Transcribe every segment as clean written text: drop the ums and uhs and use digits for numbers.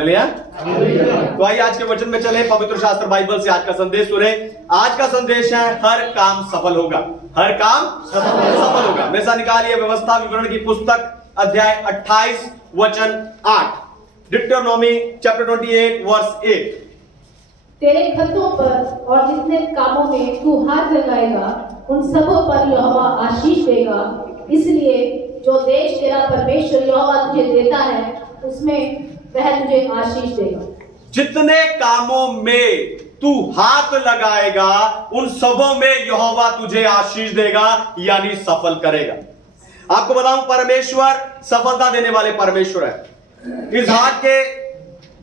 Hallelujah. तो आइए आज के वचन में चले, पवित्र शास्त्र बाइबल से आज का संदेश सुने। आज का संदेश है हर काम सफल होगा। हर काम सफल होगा। मेरे निकालिए व्यवस्था विवरण की पुस्तक अध्याय 28 वचन 8, डिट्रोनॉमी चैप्टर 28 वर्स 8। तेरे खतों पर और जितने कामों में तू हाथ लगाएगा उन सबों पर यहोवा आशीष देगा, इसलिए जो देश तेरा परमेश्वर यहोवा तुझे देता है उसमें वह तुझे आशीष देगा। जितने कामों में तू हाथ लगाएगा उन सबों में यहोवा तुझे आशीष देगा, यानी सफल करेगा। आपको बताऊं, परमेश्वर सफलता देने वाले परमेश्वर है। इसहाक के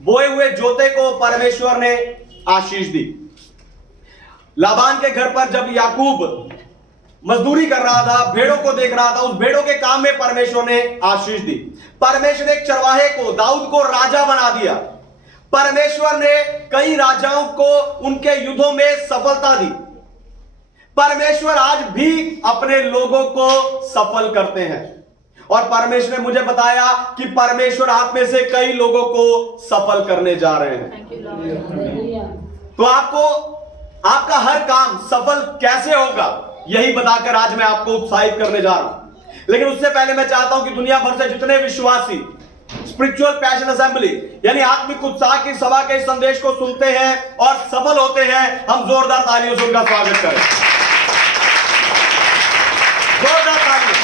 बोए हुए जोते को परमेश्वर ने आशीष दी। लाबान के घर पर जब याकूब मजदूरी कर रहा था, भेड़ों को देख रहा था, उस भेड़ों के काम में परमेश्वर ने आशीष दी। परमेश्वर ने एक चरवाहे को, दाऊद को राजा बना दिया। परमेश्वर ने कई राजाओं को उनके युद्धों में सफलता दी। परमेश्वर आज भी अपने लोगों को सफल करते हैं, और परमेश्वर ने मुझे बताया कि परमेश्वर आप में से कई लोगों को सफल करने जा रहे हैं। तो आपको आपका हर काम सफल कैसे होगा, यही बताकर आज मैं आपको उत्साहित करने जा रहा हूं। लेकिन उससे पहले मैं चाहता हूं कि दुनिया भर से जितने विश्वासी स्पिरिचुअल पैशन असेंबली यानी आत्मिक उत्साह की सभा के संदेश को सुनते हैं और सफल होते हैं, हम जोरदार तालियों से उनका स्वागत करें। जोरदार तालियां।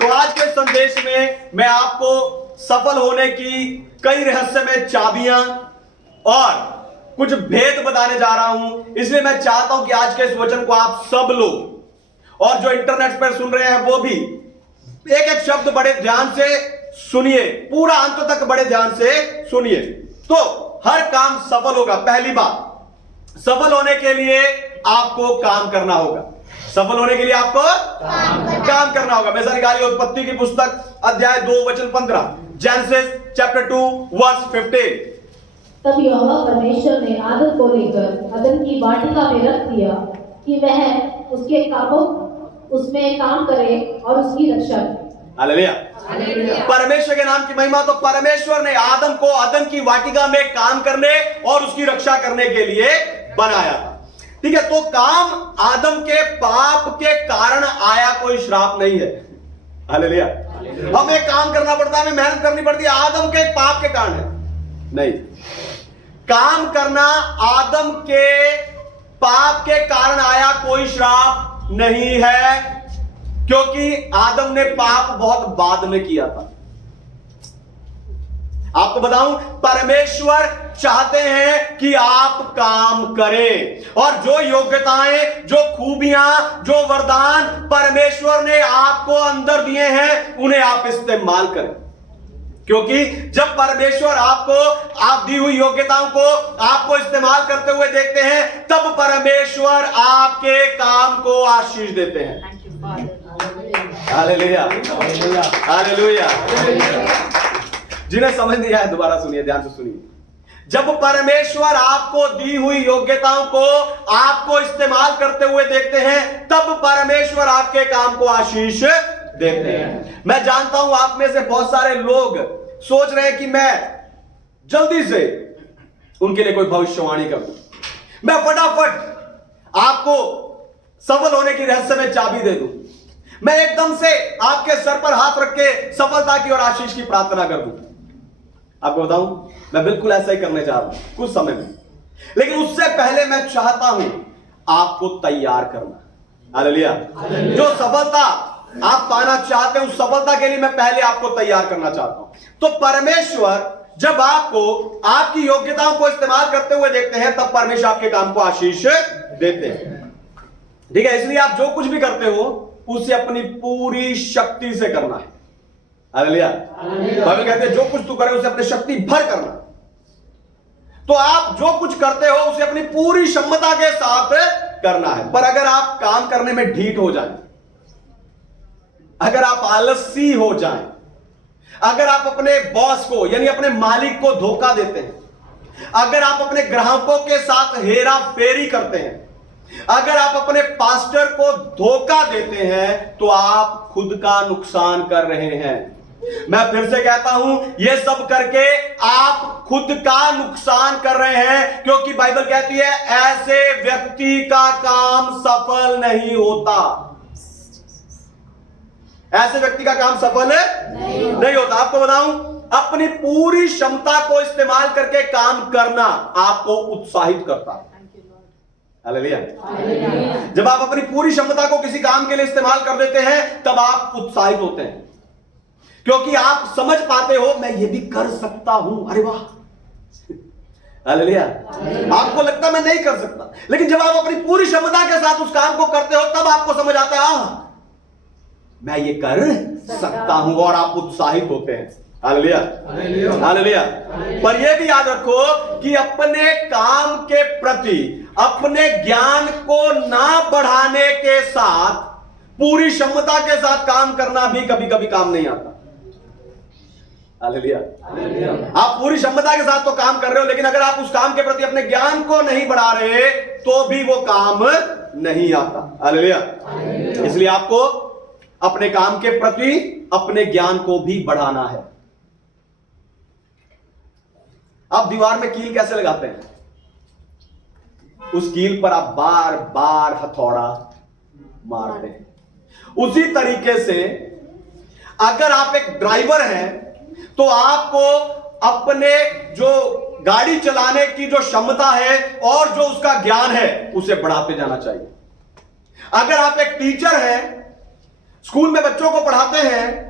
तो आज के संदेश में मैं आपको सफल होने की कई रहस्यमय चाबियां और कुछ भेद बताने जा रहा हूं। इसलिए मैं चाहता हूं कि आज के इस वचन को आप सब लोग और जो इंटरनेट पर सुन रहे हैं वो भी एक एक शब्द बड़े ध्यान से सुनिए, पूरा अंत तक बड़े ध्यान से सुनिए। तो हर काम सफल होगा। पहली बात, सफल होने के लिए आपको काम करना होगा। सफल होने के लिए आपको काम करना होगा। मैं निकालिए उत्पत्ति की पुस्तक अध्याय 2 वचन 15, जेनेसिस चैप्टर 2 वर्स 15। तब यहोवा परमेश्वर ने आदम को लेकर अदन की वाटिका में रख दिया कि वह उसके कामों उसमें काम करे और उसकी रक्षा करे। हालेलुया। परमेश्वर के नाम की महिमा। तो परमेश्वर ने आदम को अदन की वाटिका में काम करने और उसकी रक्षा करने के लिए बनाया था। ठीक है, तो काम आदम के पाप के कारण आया, कोई श्राप नहीं है। हालेलुया। हमें काम करना पड़ता है, हमें मेहनत करनी पड़ती है, आदम के पाप के कारण है नहीं। काम करना आदम के पाप के कारण आया, कोई श्राप नहीं है, क्योंकि आदम ने पाप बहुत बाद में किया था। आपको बताऊं, परमेश्वर चाहते हैं कि आप काम करें, और जो योग्यताएं, जो खूबियां, जो वरदान परमेश्वर ने आपको अंदर दिए हैं उन्हें आप इस्तेमाल करें। क्योंकि जब परमेश्वर आपको, आप दी हुई योग्यताओं को आपको इस्तेमाल करते हुए देखते हैं, तब परमेश्वर आपके काम को आशीष देते हैं। Hallelujah, hallelujah. जिन्हें समझ नहीं आया दोबारा सुनिए, ध्यान से सुनिए। जब परमेश्वर आपको दी हुई योग्यताओं को आपको इस्तेमाल करते हुए देखते हैं, तब परमेश्वर आपके काम को आशीष देते हैं। मैं जानता हूं आप में से बहुत सारे लोग सोच रहे हैं कि मैं जल्दी से उनके लिए कोई भविष्यवाणी कर दूं, मैं फटाफट आपको सफल होने की रहस्य में चाबी दे दूं, मैं एकदम से आपके सर पर हाथ रख के सफलता की और आशीष की प्रार्थना कर दूं। आपको बताऊं, मैं बिल्कुल ऐसा ही करने जा रहा हूं कुछ समय में। लेकिन उससे पहले मैं चाहता हूं आपको तैयार करना। हालेलुया। जो सफलता आप पाना चाहते हैं, उस सफलता के लिए मैं पहले आपको तैयार करना चाहता हूं। तो परमेश्वर जब आपको आपकी योग्यताओं को इस्तेमाल करते हुए देखते हैं, तब परमेश्वर आपके काम को आशीष देते हैं। ठीक है, इसलिए आप जो कुछ भी करते हो उसे अपनी पूरी शक्ति से करना है। हालेलुया। बाइबल कहते हैं जो कुछ तू करे उसे अपनी शक्ति भर करना। तो आप जो कुछ करते हो उसे अपनी पूरी क्षमता के साथ करना है। पर अगर आप काम करने में ढीठ हो जाएं, अगर आप आलसी हो जाएं, अगर आप अपने बॉस को यानी अपने मालिक को धोखा देते हैं, अगर आप अपने ग्राहकों के साथ हेरा फेरी करते हैं, अगर आप अपने पास्टर को धोखा देते हैं तो आप खुद का नुकसान कर रहे हैं। मैं फिर से कहता हूं, यह सब करके आप खुद का नुकसान कर रहे हैं, क्योंकि बाइबल कहती है ऐसे व्यक्ति का काम सफल नहीं होता। ऐसे व्यक्ति का काम सफल नहीं होता। आपको बताऊं, अपनी पूरी क्षमता को इस्तेमाल करके काम करना आपको उत्साहित करता है। हालेलुया। जब आप अपनी पूरी क्षमता को किसी काम के लिए इस्तेमाल कर देते हैं तब आप उत्साहित होते हैं, क्योंकि आप समझ पाते हो मैं ये भी कर सकता हूं। अरे वाह, हालेलुया। आपको लगता है मैं नहीं कर सकता, लेकिन जब आप अपनी पूरी क्षमता के साथ उस काम को करते हो तब आपको समझ आता है मैं ये कर सकता हूं, और आप उत्साहित होते हैं। Hallelujah, hallelujah. पर यह भी याद रखो कि अपने काम के प्रति अपने ज्ञान को ना बढ़ाने के साथ पूरी क्षमता के साथ काम करना भी कभी कभी काम नहीं आता। हालेलुया। आप पूरी क्षमता के साथ तो काम कर रहे हो, लेकिन अगर आप उस काम के प्रति अपने ज्ञान को नहीं बढ़ा रहे तो भी वो काम नहीं आता। हालेलुया। इसलिए आपको अपने काम के प्रति अपने ज्ञान को भी बढ़ाना है। आप दीवार में कील कैसे लगाते हैं? उस कील पर आप बार बार हथौड़ा मारते हैं। उसी तरीके से अगर आप एक ड्राइवर हैं तो आपको अपने जो गाड़ी चलाने की जो क्षमता है और जो उसका ज्ञान है उसे बढ़ाते जाना चाहिए। अगर आप एक टीचर हैं, स्कूल में बच्चों को पढ़ाते हैं,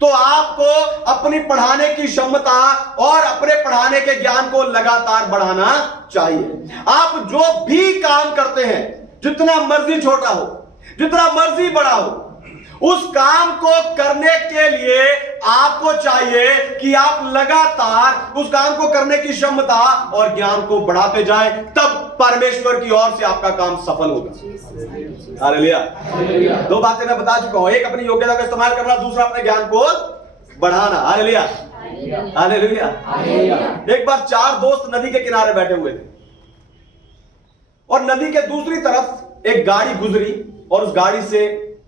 तो आपको अपनी पढ़ाने की क्षमता और अपने पढ़ाने के ज्ञान को लगातार बढ़ाना चाहिए। आप जो भी काम करते हैं, जितना मर्जी छोटा हो, जितना मर्जी बड़ा हो, उस काम को करने के लिए आपको चाहिए कि आप लगातार उस काम को करने की क्षमता और ज्ञान को बढ़ाते जाएं, तब परमेश्वर की ओर से आपका काम सफल होगा। हालेलुया। दो बातें मैं बता चुका हूं, एक अपनी योग्यता का इस्तेमाल करना, दूसरा अपने ज्ञान को बढ़ाना। Hallelujah, hallelujah. एक बार 4 दोस्त नदी के किनारे बैठे हुए थे और नदी के दूसरी तरफ एक गाड़ी गुजरी और उस गाड़ी से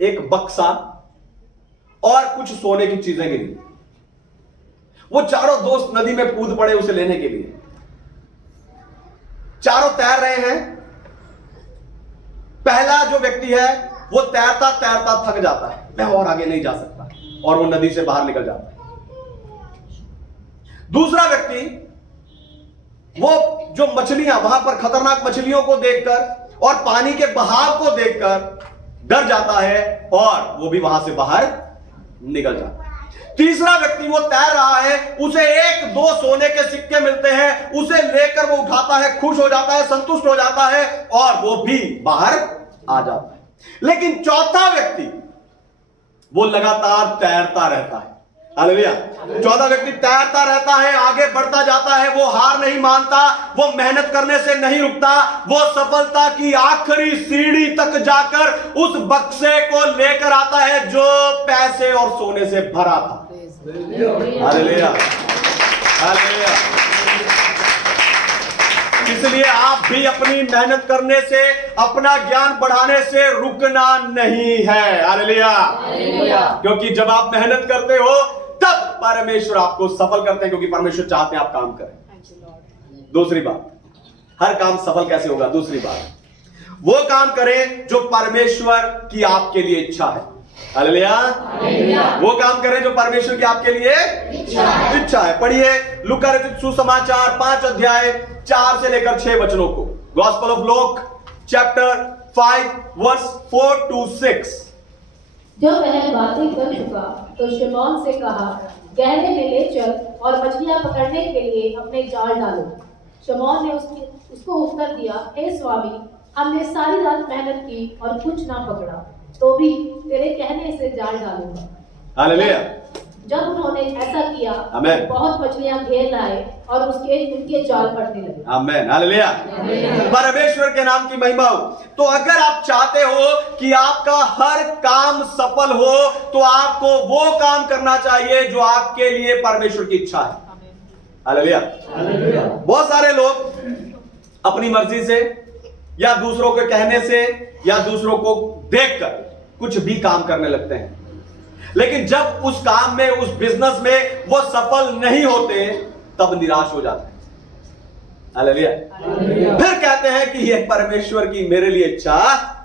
एक बक्सा और कुछ सोने की चीजें गिरी। वो चारों दोस्त नदी में कूद पड़े उसे लेने के लिए। चारों तैर रहे हैं। पहला जो व्यक्ति है वो तैरता तैरता थक जाता है, मैं और आगे नहीं जा सकता, और वो नदी से बाहर निकल जाता है। दूसरा व्यक्ति वो जो मछलियां, वहां पर खतरनाक मछलियों को देखकर और पानी के बहाव को देखकर डर जाता है और वो भी वहां से बाहर निकल जाता है। तीसरा व्यक्ति वो तैर रहा है, उसे 1-2 सोने के सिक्के मिलते हैं, उसे लेकर वो उठाता है, खुश हो जाता है, संतुष्ट हो जाता है और वो भी बाहर आ जाता है। लेकिन चौथा व्यक्ति वो लगातार तैरता रहता है। हालेलुया। चौथा व्यक्ति तैरता रहता है, आगे बढ़ता जाता है, वो हार नहीं मानता, वो मेहनत करने से नहीं रुकता, वो सफलता की आखिरी सीढ़ी तक जाकर उस बक्से को लेकर आता है जो पैसे और सोने से भरा था। Hallelujah, hallelujah. इसलिए आप भी अपनी मेहनत करने से, अपना ज्ञान बढ़ाने से रुकना नहीं है। हालेलुया। क्योंकि जब आप मेहनत करते हो तब परमेश्वर आपको सफल करते हैं, क्योंकि परमेश्वर चाहते हैं आप काम करें। दूसरी बात, हर काम सफल कैसे होगा? दूसरी बात, वो काम करें जो परमेश्वर की आपके लिए इच्छा है। हालेलुया। वो काम करें जो परमेश्वर की आपके लिए इच्छा है। पढ़िए लूका रचित सुसमाचार 5 अध्याय 4 से लेकर 6 वचनों को। Gospel of Luke chapter 5 verse 4 to 6। जब वह बातें कर चुका तो शिमोन से कहा, गहरे में ले चल और मछलियां पकड़ने के लिए अपने जाल डालो। शिमोन ने उसको उत्तर दिया, हे स्वामी, हमने सारी रात मेहनत की और कुछ ना पकड़ा, तो भी तेरे कहने से जाल डालूंगा। हालेलुया। जब उन्होंने ऐसा किया, आमेन, बहुत मछलियां घेर लाए और उनके जाल पड़ने लगे। आमेन, हालेलुया। परमेश्वर के नाम की महिमा हो। तो अगर आप चाहते हो कि आपका हर काम सफल हो तो आपको वो काम करना चाहिए जो आपके लिए परमेश्वर की इच्छा है। हालेलुया। बहुत सारे लोग अपनी मर्जी से या दूसरों के कहने से या दूसरों को देखकर कुछ भी काम करने लगते हैं, लेकिन जब उस काम में, उस बिजनेस में वो सफल नहीं होते तब निराश हो जाते हैं। हालेलुया। फिर कहते हैं कि यह परमेश्वर की मेरे लिए इच्छा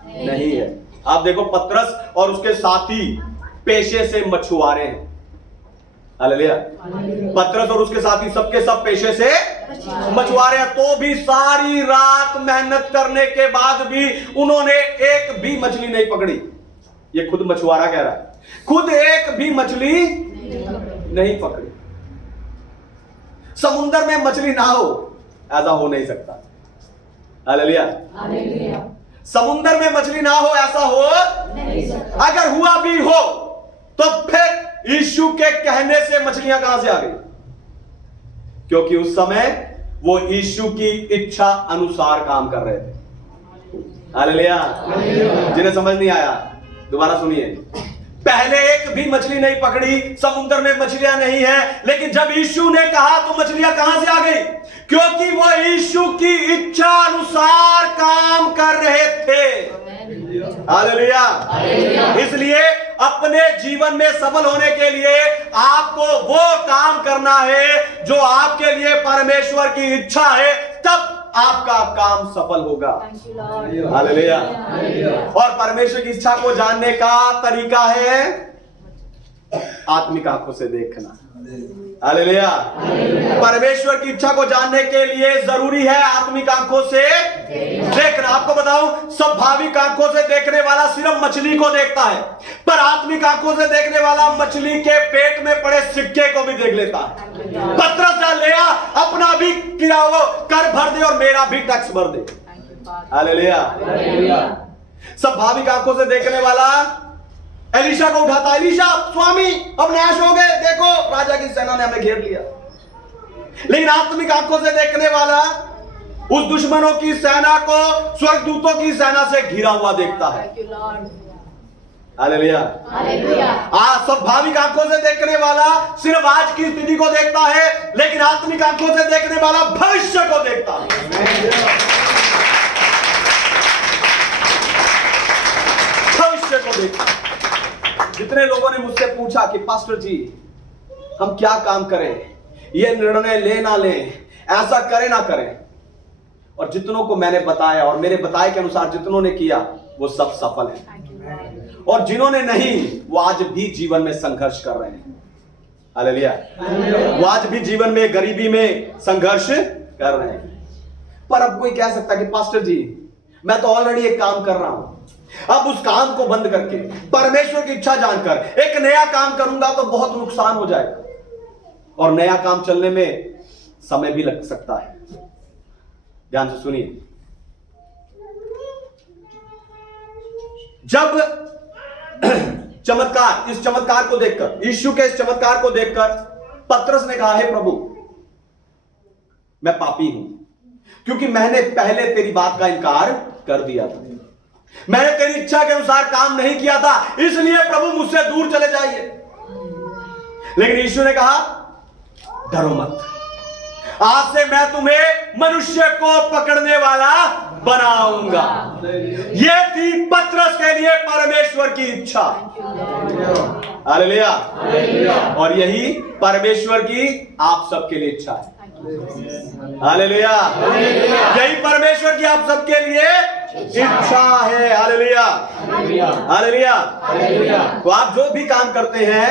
नहीं है। आप देखो, पतरस और उसके साथी पेशे से मछुआरे हैं। हालेलुया। पतरस और उसके साथी सबके सब पेशे से मछुआरे हैं, तो भी सारी रात मेहनत करने के बाद भी उन्होंने एक भी मछली नहीं पकड़ी। ये खुद मछुआरा कह रहा है, खुद एक भी मछली नहीं पकड़ी। समुद्र में मछली ना हो, ऐसा हो नहीं सकता। हालेलुया। समुद्र में मछली ना हो, ऐसा हो नहीं सकता। अगर हुआ भी हो तो फिर यीशु के कहने से मछलियां कहां से आ गई? क्योंकि उस समय वो यीशु की इच्छा अनुसार काम कर रहे थे। हालेलुया। जिन्हें समझ नहीं आया दोबारा सुनिए। पहले एक भी मछली नहीं पकड़ी, समुद्र में मछलियां नहीं है, लेकिन जब यीशु ने कहा तो मछलियां कहां से आ गई? क्योंकि वो यीशु की इच्छा अनुसार काम कर रहे थे। हालेलुया। इसलिए अपने जीवन में सफल होने के लिए आपको वो काम करना है जो आपके लिए परमेश्वर की इच्छा है, तब आपका काम सफल होगा। हालेलुया। और परमेश्वर की इच्छा को जानने का तरीका है आत्मिक आंखों से देखना। हालेलुया। परमेश्वर की इच्छा को जानने के लिए जरूरी है आत्मिक आंखों से देखना। आपको बताऊं, स्वाभाविक आंखों से देखने वाला सिर्फ मछली को देखता है, पर आत्मिक आंखों से देखने वाला मछली के पेट में पड़े सिक्के को भी देख लेता है। पतरस जा ले आ, अपना भी किराया कर भर दे और मेरा भी टैक्स भर दे। हालेलुया। स्वाभाविक आंखों से देखने वाला एलीशा को उठाता, एलीशा स्वामी अब नाश हो गए, देखो राजा की सेना ने हमें घेर लिया। लेकिन आत्मिक आंखों से देखने वाला उस दुश्मनों की सेना को स्वर्गदूतों की सेना से घिरा हुआ देखता है। हालेलुया। स्वाभाविक आंखों से देखने वाला सिर्फ आज की स्थिति को देखता है, लेकिन आत्मिक आंखों से देखने वाला भविष्य को देखता है। भविष्य को देखता है। जितने लोगों ने मुझसे पूछा कि पास्टर जी हम क्या काम करें, ये निर्णय ले ना लें, ऐसा करें ना करें, और जितनों को मैंने बताया और मेरे बताए के अनुसार जितनों ने किया वो सब सफल है, और जिन्होंने नहीं वो आज भी जीवन में संघर्ष कर रहे हैं। हालेलुया। वो आज भी जीवन में गरीबी में संघर्ष कर रहे हैं। पर अब कोई कह सकता है कि पास्टर जी मैं तो ऑलरेडी एक काम कर रहा हूं, अब उस काम को बंद करके परमेश्वर की इच्छा जानकर एक नया काम करूंगा तो बहुत नुकसान हो जाएगा, और नया काम चलने में समय भी लग सकता है। ध्यान से सुनिए। जब चमत्कार, इस चमत्कार को देखकर, यीशु के इस चमत्कार को देखकर पतरस ने कहा, हे प्रभु मैं पापी हूं, क्योंकि मैंने पहले तेरी बात का इनकार कर दिया था, मैंने तेरी इच्छा के अनुसार काम नहीं किया था, इसलिए प्रभु मुझसे दूर चले जाइए। लेकिन यीशु ने कहा डरो मत, आज से मैं तुम्हें मनुष्य को पकड़ने वाला बनाऊंगा। यह थी पतरस के लिए परमेश्वर की इच्छा। हालेलुया। और यही परमेश्वर की आप सबके लिए इच्छा है। हालेलुया। यही परमेश्वर की आप सबके लिए इच्छा है। हालेलुया। हालेलुया। तो आप जो भी काम करते हैं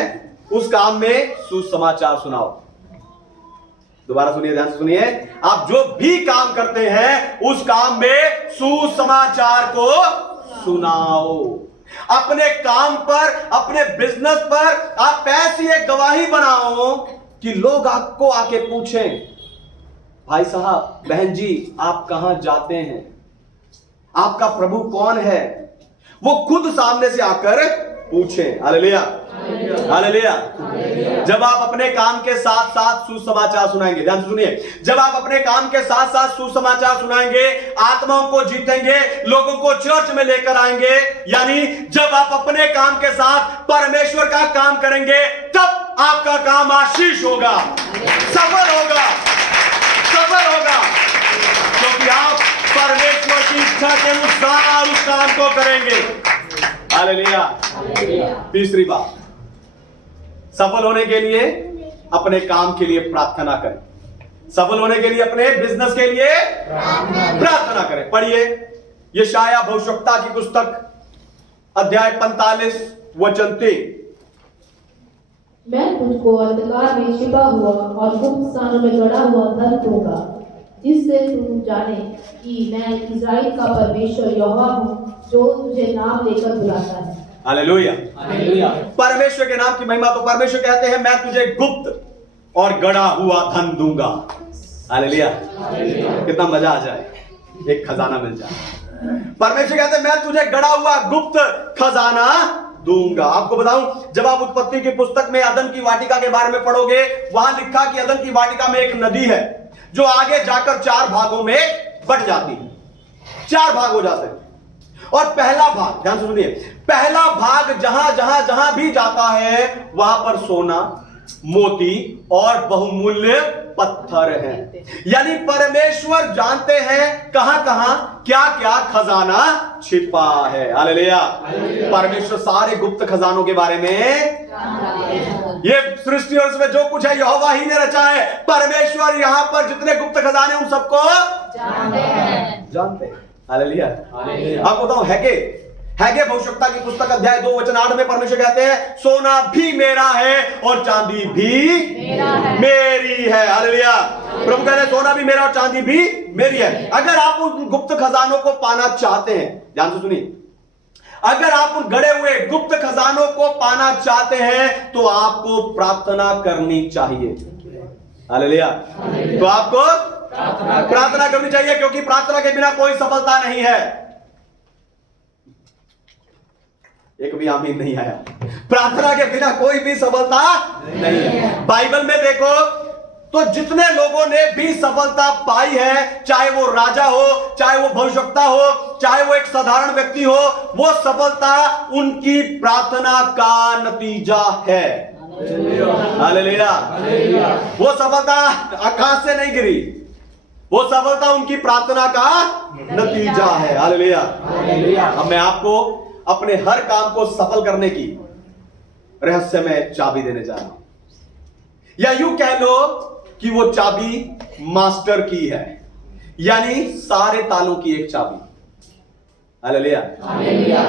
उस काम में सुसमाचार सुनाओ। दोबारा सुनिए, ध्यान से सुनिए। आप जो भी काम करते हैं उस काम में सुसमाचार को सुनाओ। अपने काम पर, अपने बिजनेस पर आप ऐसी एक गवाही बनाओ कि लोग आपको आके पूछें, भाई साहब, बहन जी, आप कहां जाते हैं, आपका प्रभु कौन है, वो खुद सामने से आकर पूछें। हालेलुया। हालेलुया। जब आप अपने काम के साथ साथ सुसमाचार सुनाएंगे, ध्यान से सुनिए, जब आप अपने काम के साथ साथ सुसमाचार सुनाएंगे, आत्माओं को जीतेंगे, लोगों को चर्च में लेकर आएंगे, यानी जब आप अपने काम के साथ परमेश्वर का काम करेंगे, तब आपका काम आशीष होगा, सफल होगा, सफल होगा, क्योंकि आप परमेश्वर की इच्छा के अनुसार उस काम को करेंगे। हालेलुया। तीसरी बात, सफल होने के लिए अपने काम के लिए प्रार्थना करें। सफल होने के लिए अपने बिजनेस के लिए प्रार्थना करें। पढ़िए यशायाह भविष्यवक्ता की पुस्तक अध्याय 45 वचन 3। मैं तुझको अंधकार में छिपा हुआ और गुप्त स्थानों में गड़ा हुआ धन दूंगा, जिससे तू जाने कि मैं इस्राएल का परमेश्वर यहोवा हूँ, जो तुझे नाम लेकर बुलाता है। हालेलुया। परमेश्वर के नाम की महिमा। तो परमेश्वर कहते हैं मैं तुझे गुप्त और गड़ा हुआ धन दूंगा। हालेलुया। कितना मजा आ जाए, एक खजाना मिल जाए। परमेश्वर कहते हैं मैं तुझे गड़ा हुआ गुप्त खजाना दूंगा। आपको बताऊं, जब आप उत्पत्ति की पुस्तक में अदन की वाटिका के बारे में पढ़ोगे, वहां लिखा कि अदन की वाटिका में एक नदी है जो आगे जाकर 4 भागों में बट जाती है। 4 भाग हो जाते हैं। और पहला भाग, ध्यान से सुनिए, पहला भाग जहां जहां जहां भी जाता है वहां पर सोना, मोती और बहुमूल्य पत्थर है। यानी परमेश्वर जानते हैं कहां कहां क्या क्या खजाना छिपा है। हालेलुया। परमेश्वर सारे गुप्त खजानों के बारे में, ये सृष्टि और इसमें जो कुछ है यहोवा ही ने रचा है। परमेश्वर यहां पर जितने गुप्त खजाने उन सबको जानते हैं। हालेलुया। आपको बताऊं, हैगे भविष्यवक्ता की पुस्तक अध्याय 2 वचन 8 में परमेश्वर कहते हैं सोना भी मेरा है और चांदी भी मेरी है। हालेलुया। प्रभु कहते हैं सोना भी मेरा और चांदी भी मेरी है। अगर आप उन गुप्त खजानों को पाना चाहते हैं, ध्यान से सुनिए, अगर आप उन गड़े हुए गुप्त खजानों को पाना चाहते हैं तो आपको प्रार्थना करनी चाहिए। हालेलुया। तो आपको प्रार्थना करनी चाहिए, क्योंकि प्रार्थना के बिना कोई सफलता नहीं है। एक भी आमीन नहीं आया। प्रार्थना के बिना कोई भी सफलता नहीं है। बाइबल में देखो तो जितने लोगों ने भी सफलता पाई है, चाहे वो राजा हो, चाहे वो भविष्यवक्ता हो, चाहे वो एक साधारण व्यक्ति हो, वो सफलता उनकी प्रार्थना का नतीजा है। हालेलुया। वो सफलता आकाश से नहीं गिरी, वो सफलता उनकी प्रार्थना का नतीजा है। हालेलुया। अब मैं आपको अपने हर काम को सफल करने की रहस्यमय चाबी देने जा रहा हूं, या यूं कह लो कि वो चाबी मास्टर की है, यानी सारे तालों की एक चाबी। हालेलुया।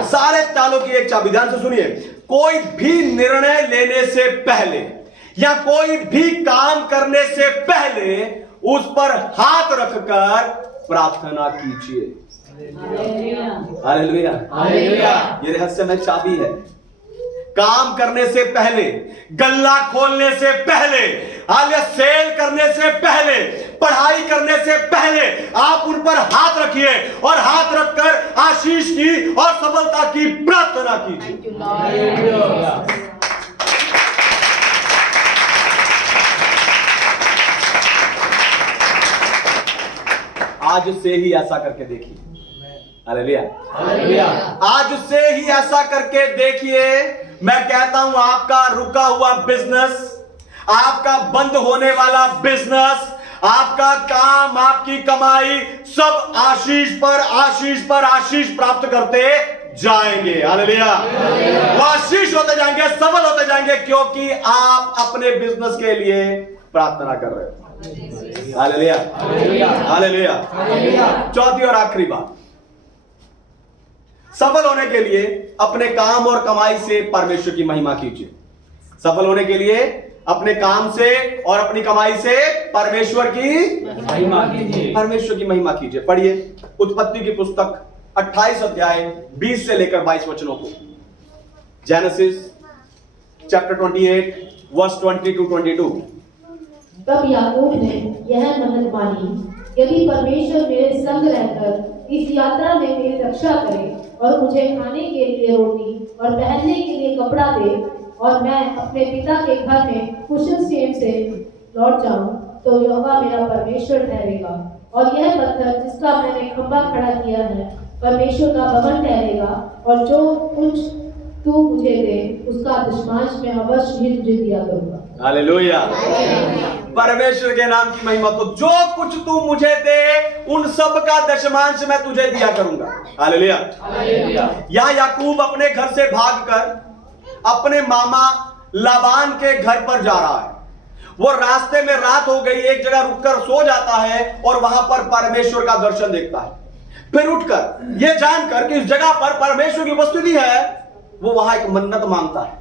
सारे तालों की एक चाबी। ध्यान से सुनिए, कोई भी निर्णय लेने से पहले या कोई भी काम करने से पहले उस पर हाथ रखकर प्रार्थना कीजिए। हालेलुया। ये रहस्यमय चाबी है। काम करने से पहले, गल्ला खोलने से पहले, सेल करने से पहले, पढ़ाई करने से पहले आप उन पर हाथ रखिए और हाथ रखकर आशीष की और सफलता की प्रार्थना कीजिए। आज से ही ऐसा करके देखिए। हालेलुया। आज से ही ऐसा करके देखिए। मैं कहता हूं आपका रुका हुआ बिजनेस, आपका बंद होने वाला बिजनेस, आपका काम, आपकी कमाई सब आशीष पर आशीष पर आशीष प्राप्त करते जाएंगे। हालेलुया। वो आशीष होते जाएंगे, सफल होते जाएंगे, क्योंकि आप अपने बिजनेस के लिए प्रार्थना कर रहे हो। हालेलुया। हालेलुया। चौथी और आखिरी बात, सफल होने के लिए अपने काम और कमाई से परमेश्वर की महिमा कीजिए। सफल होने के लिए अपने काम से और अपनी कमाई से परमेश्वर की महिमा कीजिए। पढ़िए उत्पत्ति की पुस्तक 28 अध्याय 20 से लेकर 22 वचनों को। Genesis chapter 28 verse 20 to 22। तब याकूब ने यह मन्नत मानी, यदि परमेश्वर मेरे संग रहकर इस यात्रा में मेरी रक्षा करे और मुझे खाने के लिए रोटी और पहनने के लिए कपड़ा दे और मैं अपने पिता के घर में कुशल क्षेम से लौट जाऊं, तो यहोवा मेरा परमेश्वर ठहरेगा और यह पत्थर जिसका मैंने खंभा खड़ा किया है परमेश्वर का भवन ठहरेगा, और जो कुछ तू मुझे दे उसका दशमांश में अवश्य ही तुझे दिया करूंगा। हालेलुया। परमेश्वर के नाम की महिमा। तो जो कुछ तू मुझे दे उन सब का दशमांश मैं तुझे दिया करूंगा। हालेलुया। या याकूब अपने घर से भागकर अपने मामा लाबान के घर पर जा रहा है। वो रास्ते में रात हो गई, एक जगह रुककर सो जाता है और वहां पर परमेश्वर का दर्शन देखता है। फिर उठकर यह जानकर कि इस जगह पर परमेश्वर की उपस्थिति है, वो वहां एक मन्नत मांगता है।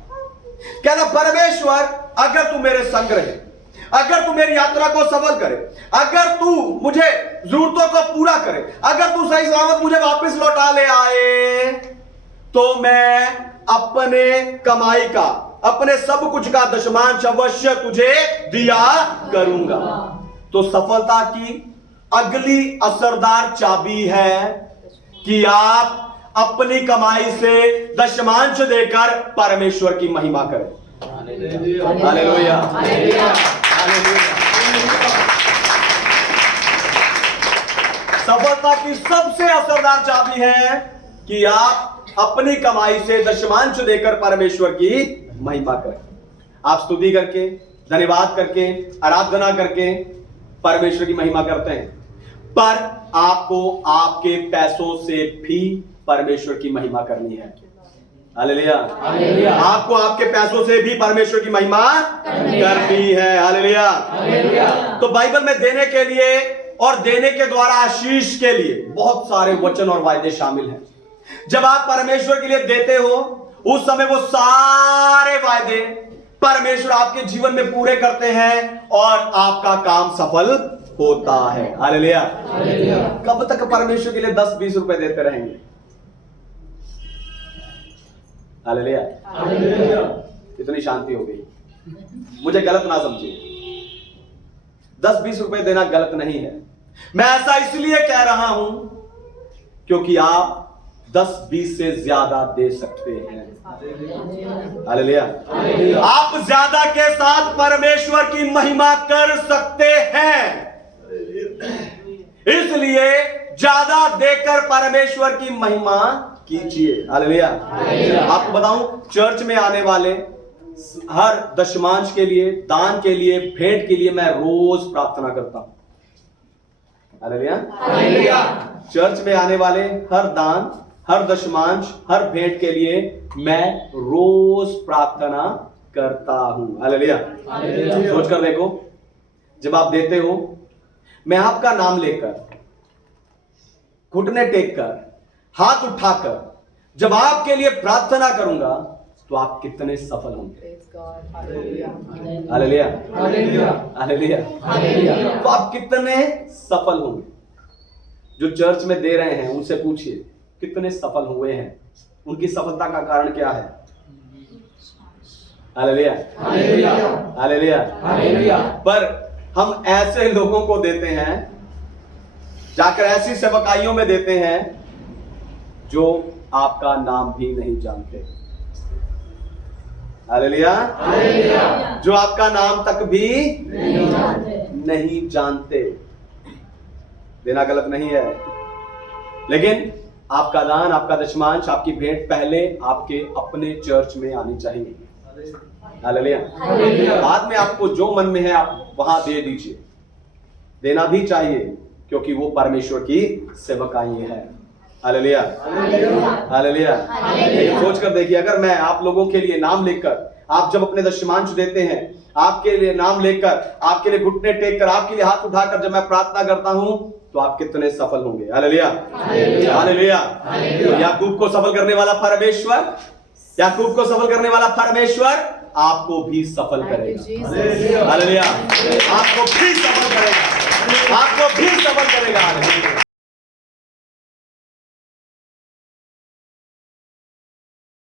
कहता परमेश्वर अगर तू मेरे संग रहे, अगर तू मेरी यात्रा को सफल करे, अगर तू मुझे जरूरतों को पूरा करे, अगर तू सही सलामत मुझे वापस लौटा ले आए, तो मैं अपने कमाई का, अपने सब कुछ का दशमांश अवश्य तुझे दिया करूंगा। तो सफलता की अगली असरदार चाबी है कि आप अपनी कमाई से दशमांश देकर परमेश्वर की महिमा करें। हालेलुया। सफलता की सबसे असरदार चाबी है कि आप अपनी कमाई से दशमांश देकर परमेश्वर की महिमा करें। आप स्तुति करके, धन्यवाद करके, आराधना करके परमेश्वर की महिमा करते हैं, पर आपको आपके पैसों से भी परमेश्वर की महिमा करनी है। हालेलुया। आपको आपके पैसों से भी परमेश्वर की महिमा करनी है। हालेलुया। तो बाइबल में देने के लिए और देने के द्वारा आशीष के लिए बहुत सारे वचन और वायदे शामिल हैं। जब आप परमेश्वर के लिए देते हो, उस समय वो सारे वायदे परमेश्वर आपके जीवन में पूरे करते हैं और आपका काम सफल होता है। हालेलुया। कब तक परमेश्वर के लिए 10-20 रुपए देते रहेंगे? हालेलुया। इतनी शांति हो गई। मुझे गलत ना समझिए, 10-20 रुपए देना गलत नहीं है। मैं ऐसा इसलिए कह रहा हूं क्योंकि आप 10-20 से ज्यादा दे सकते हैं। हालेलुया। आप ज्यादा के साथ परमेश्वर की महिमा कर सकते हैं। इसलिए ज्यादा देकर परमेश्वर की महिमा कीजिए। हालेलुया। आपको बताऊं, चर्च में आने वाले हर दशमांश के लिए, दान के लिए, भेंट के लिए मैं रोज प्रार्थना करता हूं। हालेलुया। चर्च में आने वाले हर दान, हर दशमांश, हर भेंट के लिए मैं रोज प्रार्थना करता हूं। हालेलुया। सोच कर देखो, जब आप देते हो, मैं आपका नाम लेकर, घुटने टेक कर, हाथ उठाकर जब आपके लिए प्रार्थना करूंगा, तो आप कितने सफल होंगे। हालेलुया। हालेलुया। तो आप कितने सफल होंगे। जो चर्च में दे रहे हैं उनसे पूछिए कितने सफल हुए हैं, उनकी सफलता का कारण क्या है। हालेलुया। हालेलुया। पर हम ऐसे लोगों को देते हैं, जाकर ऐसी सेवकाइयों में देते हैं जो आपका नाम भी नहीं जानते। हालेलुया। जो आपका नाम तक भी नहीं जानते। देना गलत नहीं है, लेकिन आपका दान, आपका दशमांश, आपकी भेंट पहले आपके अपने चर्च में आनी चाहिए। हालेलुया। बाद में आपको जो मन में है आप वहां दे दीजिए। देना भी चाहिए क्योंकि वो परमेश्वर की सेवकाई है। हालेलुया। हालेलुया। सोच कर देखिए, अगर मैं आप लोगों के लिए नाम लेकर, आप जब अपने दशमांश देते हैं, आपके लिए नाम लेकर, आपके लिए घुटने टेक कर, आपके लिए हाथ उठाकर जब मैं प्रार्थना करता हूं, तो आप कितने सफल होंगे। हालेलुया। हालेलुया। तो याकूब को सफल करने वाला परमेश्वर, याकूब को सफल करने वाला परमेश्वर आपको भी सफल करेगा। हालेलुया। आपको भी सफल करेगा, आपको भी सफल